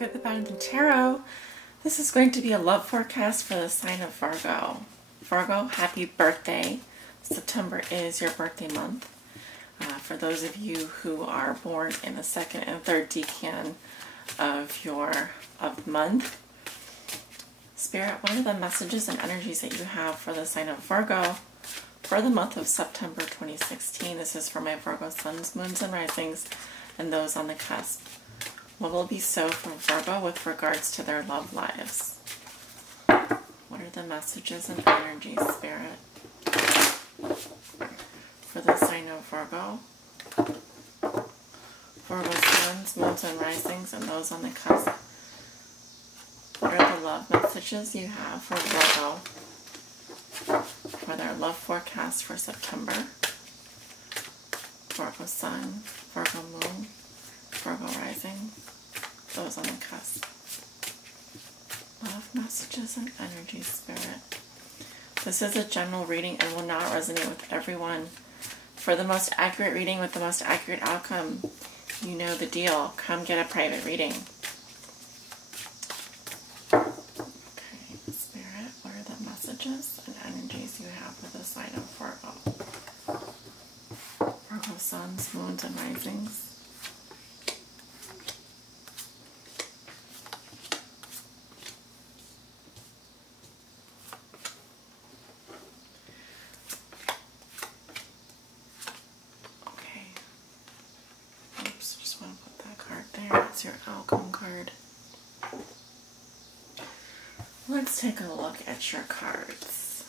Good, the Bad, and the Tarot. This is going to be a love forecast for the sign of Virgo. Virgo, happy birthday. September is your birthday month. For those of you who are born in the second and third decan of the month, Spirit, what are the messages and energies that you have for the sign of Virgo for the month of September 2016? This is for my Virgo suns, moons, and risings, and those on the cusp. What will be so for Virgo with regards to their love lives? What are the messages and energies, Spirit, for the sign of Virgo? Virgo suns, moons, and risings, and those on the cusp. What are the love messages you have for Virgo for their love forecast for September? Virgo sun, Virgo moon, Virgo rising, those on the cusp. Love messages and energy, Spirit. This is a general reading and will not resonate with everyone. For the most accurate reading with the most accurate outcome, you know the deal. Come get a private reading. Okay, Spirit, what are the messages and energies you have for the sign of Virgo? Virgo suns, moons, and risings. That's your outcome card. Let's take a look at your cards.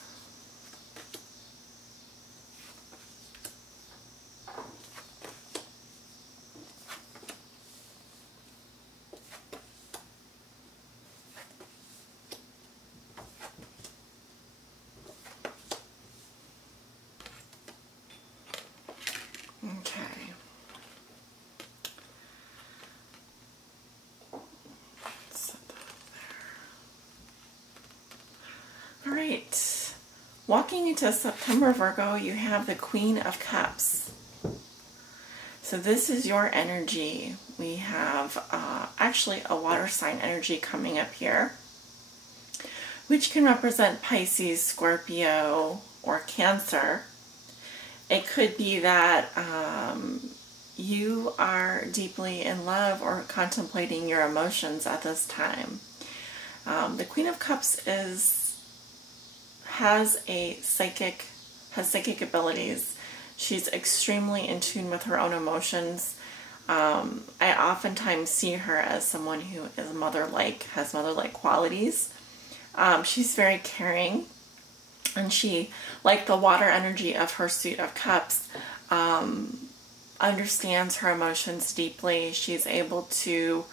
Okay. Alright, walking into September, Virgo, you have the Queen of Cups. So this is your energy. We have actually a water sign energy coming up here, which can represent Pisces, Scorpio, or Cancer. It could be that you are deeply in love or contemplating your emotions at this time. The Queen of Cups has psychic abilities. She's extremely in tune with her own emotions. I oftentimes see her as someone who is mother-like, has mother-like qualities. She's very caring, and she, like the water energy of her suit of cups, understands her emotions deeply. She's able to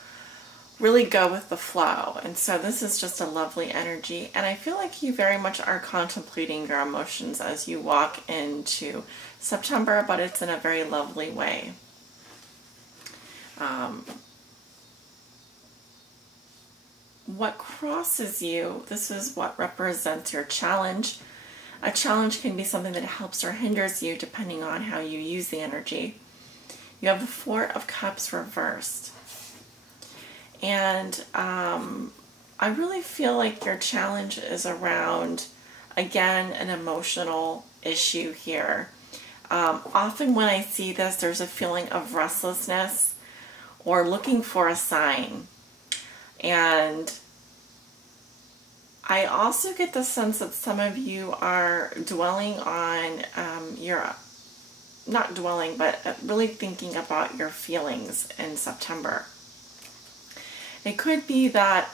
really go with the flow, and so this is just a lovely energy, and I feel like you very much are contemplating your emotions as you walk into September, but it's in a very lovely way. What crosses you, this is what represents your challenge. A challenge can be something that helps or hinders you depending on how you use the energy. You have the Four of Cups reversed. And I really feel like your challenge is around, again, an emotional issue here. Often when I see this, there's a feeling of restlessness or looking for a sign. And I also get the sense that some of you are dwelling on not dwelling, but really thinking about your feelings in September. It could be that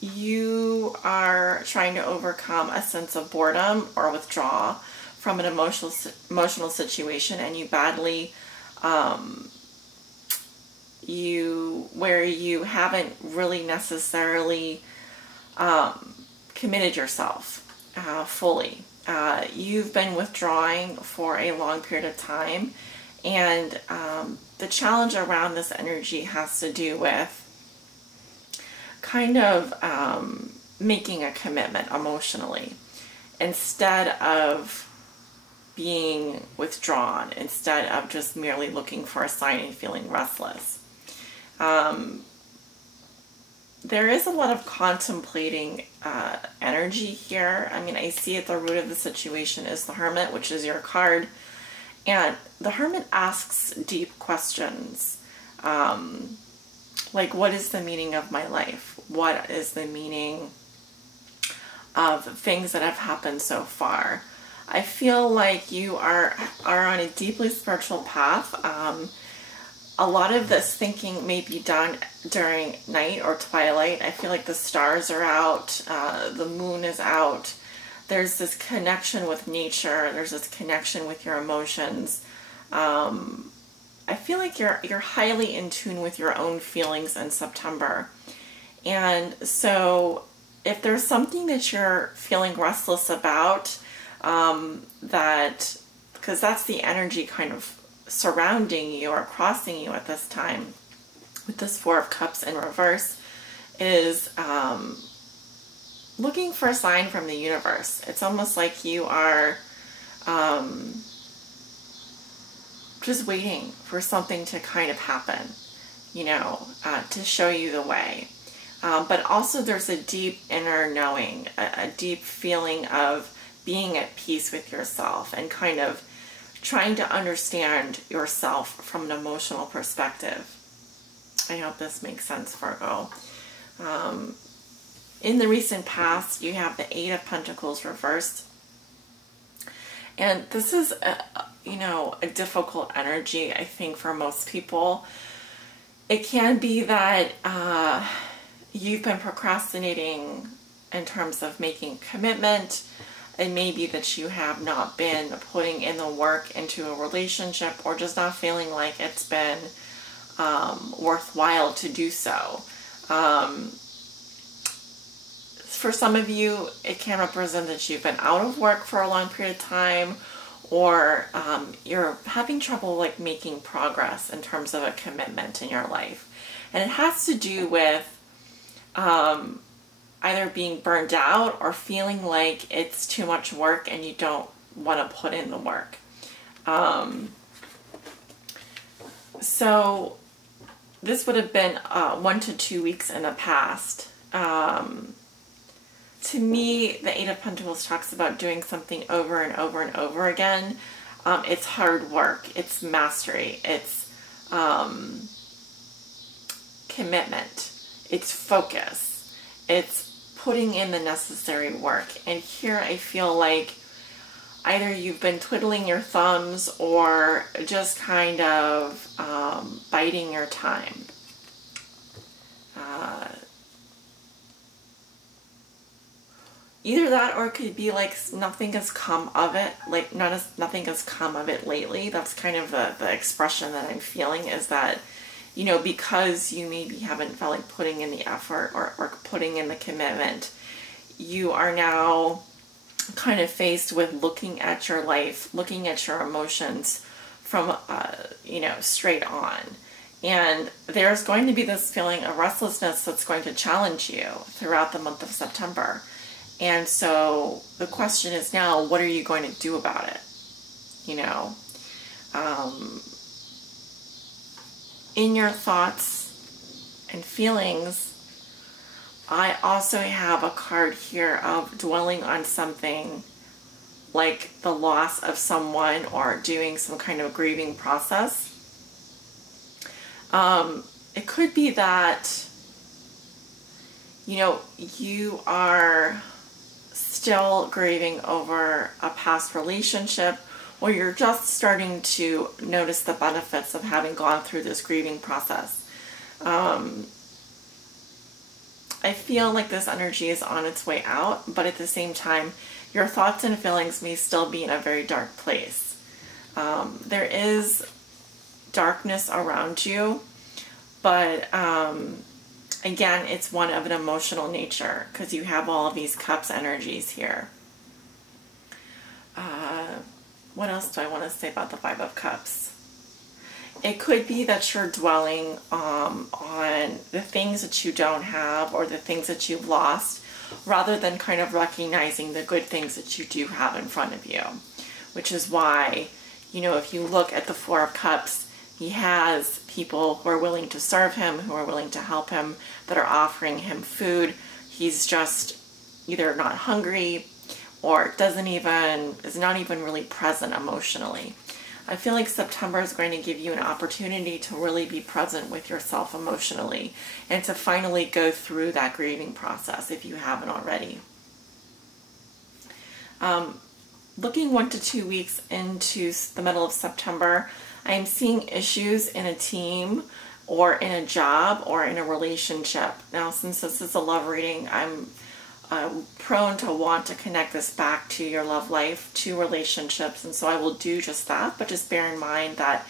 you are trying to overcome a sense of boredom or withdraw from an emotional situation, and you badly where you haven't really necessarily committed yourself fully. You've been withdrawing for a long period of time, and the challenge around this energy has to do with kind of making a commitment emotionally instead of being withdrawn, instead of just merely looking for a sign and feeling restless. there is a lot of contemplating energy here. I mean, I see at the root of the situation is the Hermit, which is your card. And the Hermit asks deep questions. Like, what is the meaning of my life? What is the meaning of things that have happened so far? I feel like you are on a deeply spiritual path. A lot of this thinking may be done during night or twilight. I feel like the stars are out, the moon is out. There's this connection with nature. There's this connection with your emotions. I feel like you're highly in tune with your own feelings in September. And so if there's something that you're feeling restless about, because that's the energy kind of surrounding you or crossing you at this time with this Four of Cups in reverse, is looking for a sign from the universe. It's almost like you are just waiting for something to kind of happen, you know, to show you the way. But also there's a deep inner knowing, a deep feeling of being at peace with yourself and kind of trying to understand yourself from an emotional perspective. I hope this makes sense, Virgo. In the recent past, you have the Eight of Pentacles reversed. And this is, a difficult energy, I think, for most people. It can be that you've been procrastinating in terms of making commitment. It may be that you have not been putting in the work into a relationship, or just not feeling like it's been worthwhile to do so. For some of you, it can represent that you've been out of work for a long period of time, or you're having trouble like making progress in terms of a commitment in your life. And it has to do with either being burned out or feeling like it's too much work and you don't want to put in the work. So this would have been 1 to 2 weeks in the past. To me, the Eight of Pentacles talks about doing something over and over and over again. It's hard work. It's mastery. It's commitment. It's focus. It's putting in the necessary work. And here I feel like either you've been twiddling your thumbs or just kind of biding your time. Either that, or it could be like nothing has come of it, like nothing has come of it lately. That's kind of the expression that I'm feeling, is that, because you maybe haven't felt like putting in the effort or putting in the commitment, you are now kind of faced with looking at your life, looking at your emotions from, straight on. And there's going to be this feeling of restlessness that's going to challenge you throughout the month of September. And so the question is now, what are you going to do about it? In your thoughts and feelings, I also have a card here of dwelling on something like the loss of someone or doing some kind of grieving process. It could be that, you are still grieving over a past relationship, or you're just starting to notice the benefits of having gone through this grieving process. I feel like this energy is on its way out, but at the same time, your thoughts and feelings may still be in a very dark place. There is darkness around you, but again, it's one of an emotional nature because you have all of these cups energies here. What else do I want to say about the Five of Cups? It could be that you're dwelling on the things that you don't have or the things that you've lost, rather than kind of recognizing the good things that you do have in front of you. Which is why, if you look at the Four of Cups, He has people who are willing to serve him, who are willing to help him, that are offering him food. He's just either not hungry or is not even really present emotionally. I feel like September is going to give you an opportunity to really be present with yourself emotionally and to finally go through that grieving process if you haven't already. Looking 1 to 2 weeks into the middle of September, I am seeing issues in a team or in a job or in a relationship. Now, since this is a love reading, I'm prone to want to connect this back to your love life, to relationships, and so I will do just that. But just bear in mind that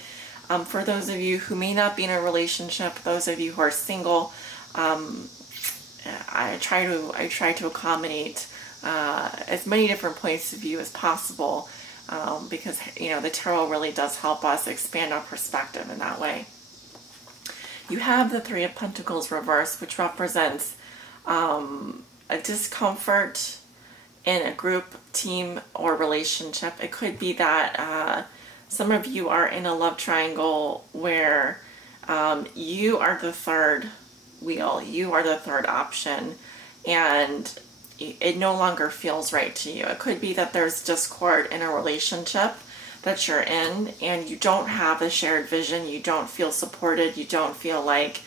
for those of you who may not be in a relationship, those of you who are single, I try to accommodate as many different points of view as possible, because the tarot really does help us expand our perspective in that way. You have the Three of Pentacles reversed, which represents a discomfort in a group, team, or relationship. It could be that some of you are in a love triangle where you are the third wheel, you are the third option, and it no longer feels right to you. It could be that there's discord in a relationship that you're in and you don't have a shared vision, you don't feel supported, you don't feel like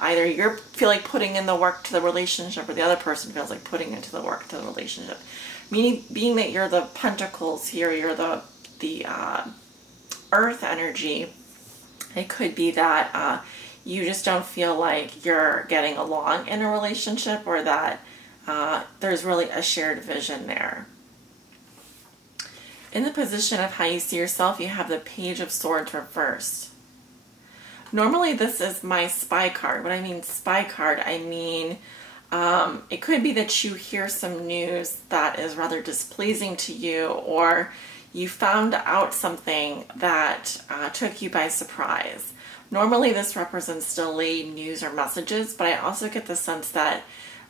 either you feel like putting in the work to the relationship or the other person feels like putting into the work to the relationship. Meaning, being that you're the pentacles here, you're the earth energy, it could be that you just don't feel like you're getting along in a relationship, or that there's really a shared vision there. In the position of how you see yourself, you have the Page of Swords reversed. Normally this is my spy card. When I mean spy card, I mean it could be that you hear some news that is rather displeasing to you, or you found out something that took you by surprise. Normally this represents delayed news or messages, but I also get the sense that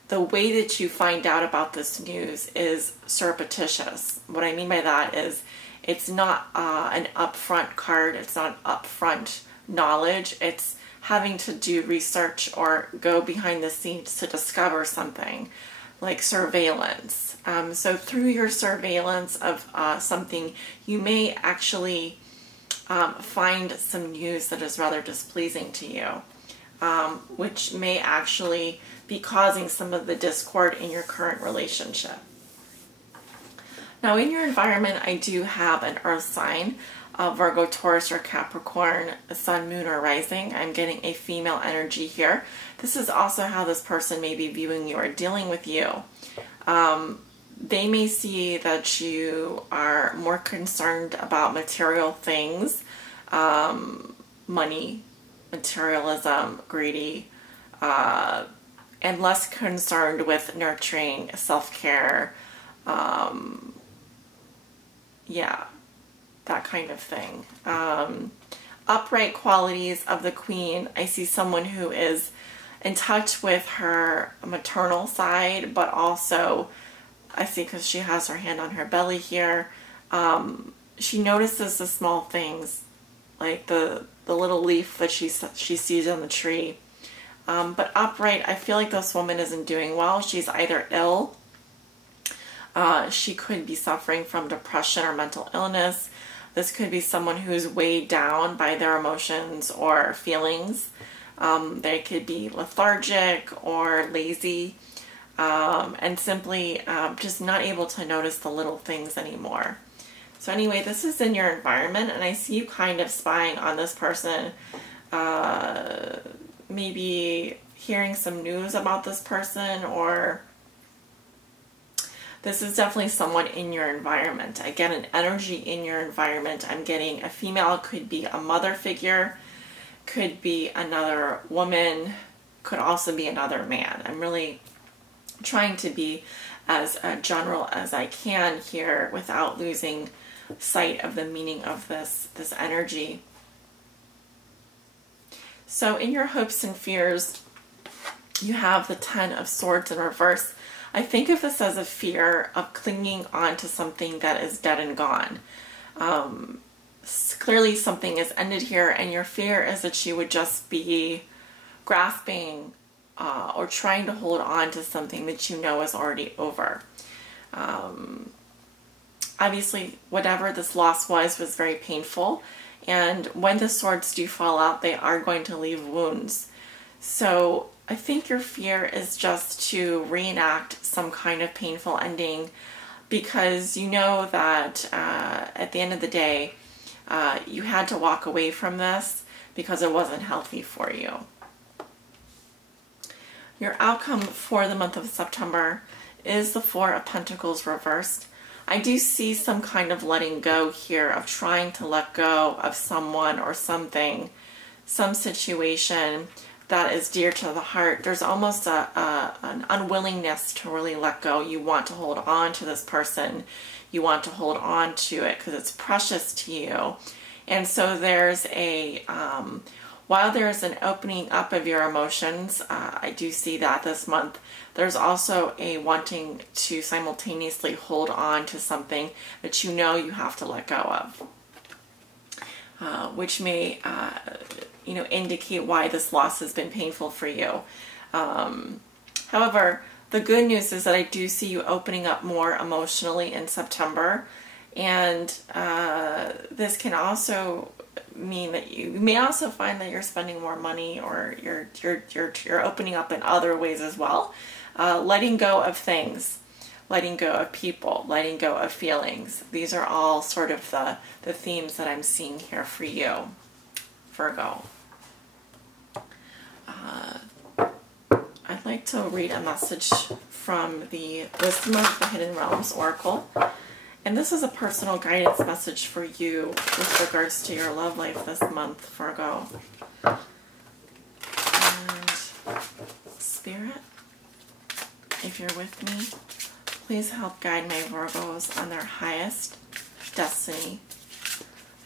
the way that you find out about this news is surreptitious. What I mean by that is it's not an upfront card, it's not upfront knowledge, it's having to do research or go behind the scenes to discover something, like surveillance. So through your surveillance of something, you may actually find some news that is rather displeasing to you, which may actually be causing some of the discord in your current relationship. Now in your environment, I do have an earth sign, Virgo, Taurus, or Capricorn, Sun, Moon, or Rising. I'm getting a female energy here. This is also how this person may be viewing you or dealing with you. They may see that you are more concerned about material things, money, materialism, greedy, and less concerned with nurturing, self-care, yeah, that kind of thing. Upright qualities of the Queen. I see someone who is in touch with her maternal side, but also, I see, because she has her hand on her belly here, she notices the small things, like the little leaf that she sees on the tree. But upright, I feel like this woman isn't doing well. She's either ill, she could be suffering from depression or mental illness. This could be someone who's weighed down by their emotions or feelings. They could be lethargic or lazy, and simply just not able to notice the little things anymore. So anyway, this is in your environment, and I see you kind of spying on this person, maybe hearing some news about this person, or this is definitely someone in your environment. I get an energy in your environment. I'm getting a female, could be a mother figure, could be another woman, could also be another man. I'm really trying to be as general as I can here without losing sight of the meaning of this energy. So in your hopes and fears, you have the Ten of Swords in reverse. I think of this as a fear of clinging on to something that is dead and gone. clearly something is ended here, and your fear is that you would just be grasping or trying to hold on to something that you know is already over. Obviously, whatever this loss was very painful, and when the swords do fall out, they are going to leave wounds. So I think your fear is just to reenact some kind of painful ending, because you know that at the end of the day, you had to walk away from this because it wasn't healthy for you. Your outcome for the month of September is the Four of Pentacles reversed. I do see some kind of letting go here, of trying to let go of someone or something, some situation that is dear to the heart. There's almost an unwillingness to really let go. You want to hold on to this person. You want to hold on to it because it's precious to you. And so there's a, while there's an opening up of your emotions, I do see that this month, there's also a wanting to simultaneously hold on to something that you know you have to let go of, which may, indicate why this loss has been painful for you. However, the good news is that I do see you opening up more emotionally in September, and this can also mean that you may also find that you're spending more money, or you're opening up in other ways as well. Letting go of things, letting go of people, letting go of feelings. These are all sort of the themes that I'm seeing here for you, Virgo. I'd like to read a message from the Wisdom of the Hidden Realms Oracle. And this is a personal guidance message for you with regards to your love life this month, Virgo. And Spirit, if you're with me, please help guide my Virgos on their highest destiny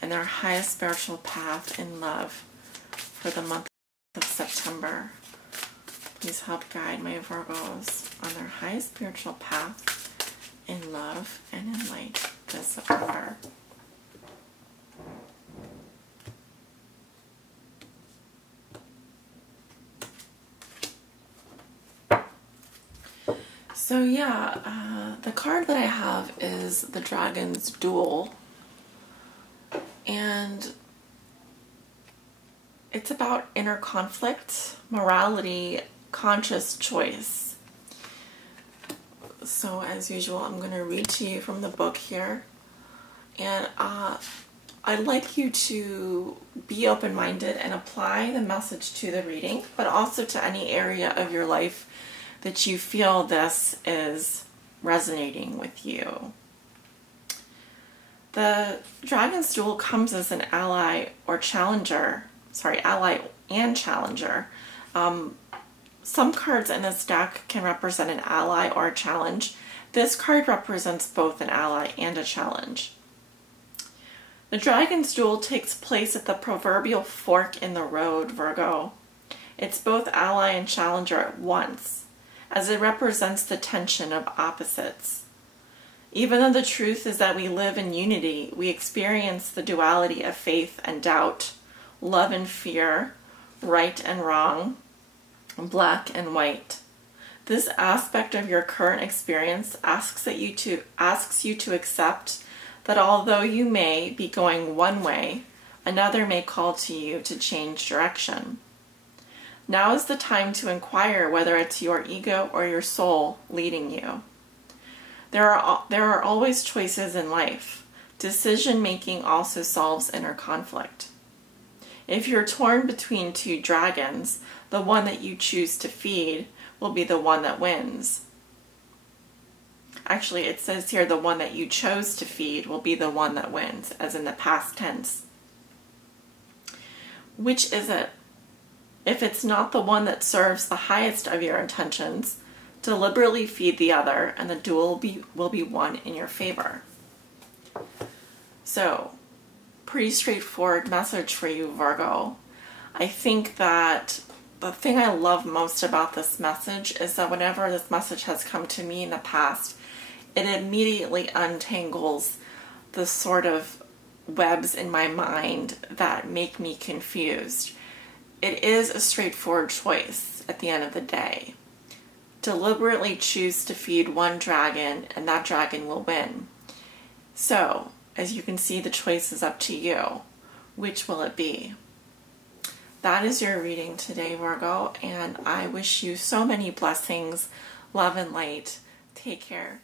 and their highest spiritual path in love for the month of September. Please help guide my Virgos on their highest spiritual path in love and in light this September. So yeah, the card that I have is the Dragon's Duel, and it's about inner conflict, morality, conscious choice. So as usual, I'm going to read to you from the book here, and I'd like you to be open-minded and apply the message to the reading, but also to any area of your life that you feel this is resonating with you. The Dragon's Duel comes as an ally or challenger, ally and challenger. Some cards in this deck can represent an ally or a challenge. This card represents both an ally and a challenge. The Dragon's Duel takes place at the proverbial fork in the road, Virgo. It's both ally and challenger at once, as it represents the tension of opposites. Even though the truth is that we live in unity, we experience the duality of faith and doubt, love and fear, right and wrong, black and white. This aspect of your current experience asks you to accept that although you may be going one way, another may call to you to change direction. Now is the time to inquire whether it's your ego or your soul leading you. There are always choices in life. Decision making also solves inner conflict. If you're torn between two dragons, the one that you choose to feed will be the one that wins. Actually, it says here the one that you chose to feed will be the one that wins, as in the past tense. Which is it? If it's not the one that serves the highest of your intentions, deliberately feed the other, and the duel will be won in your favor. So, pretty straightforward message for you, Virgo. I think that the thing I love most about this message is that whenever this message has come to me in the past, it immediately untangles the sort of webs in my mind that make me confused. It is a straightforward choice at the end of the day. Deliberately choose to feed one dragon and that dragon will win. So, as you can see, the choice is up to you. Which will it be? That is your reading today, Virgo, and I wish you so many blessings, love and light. Take care.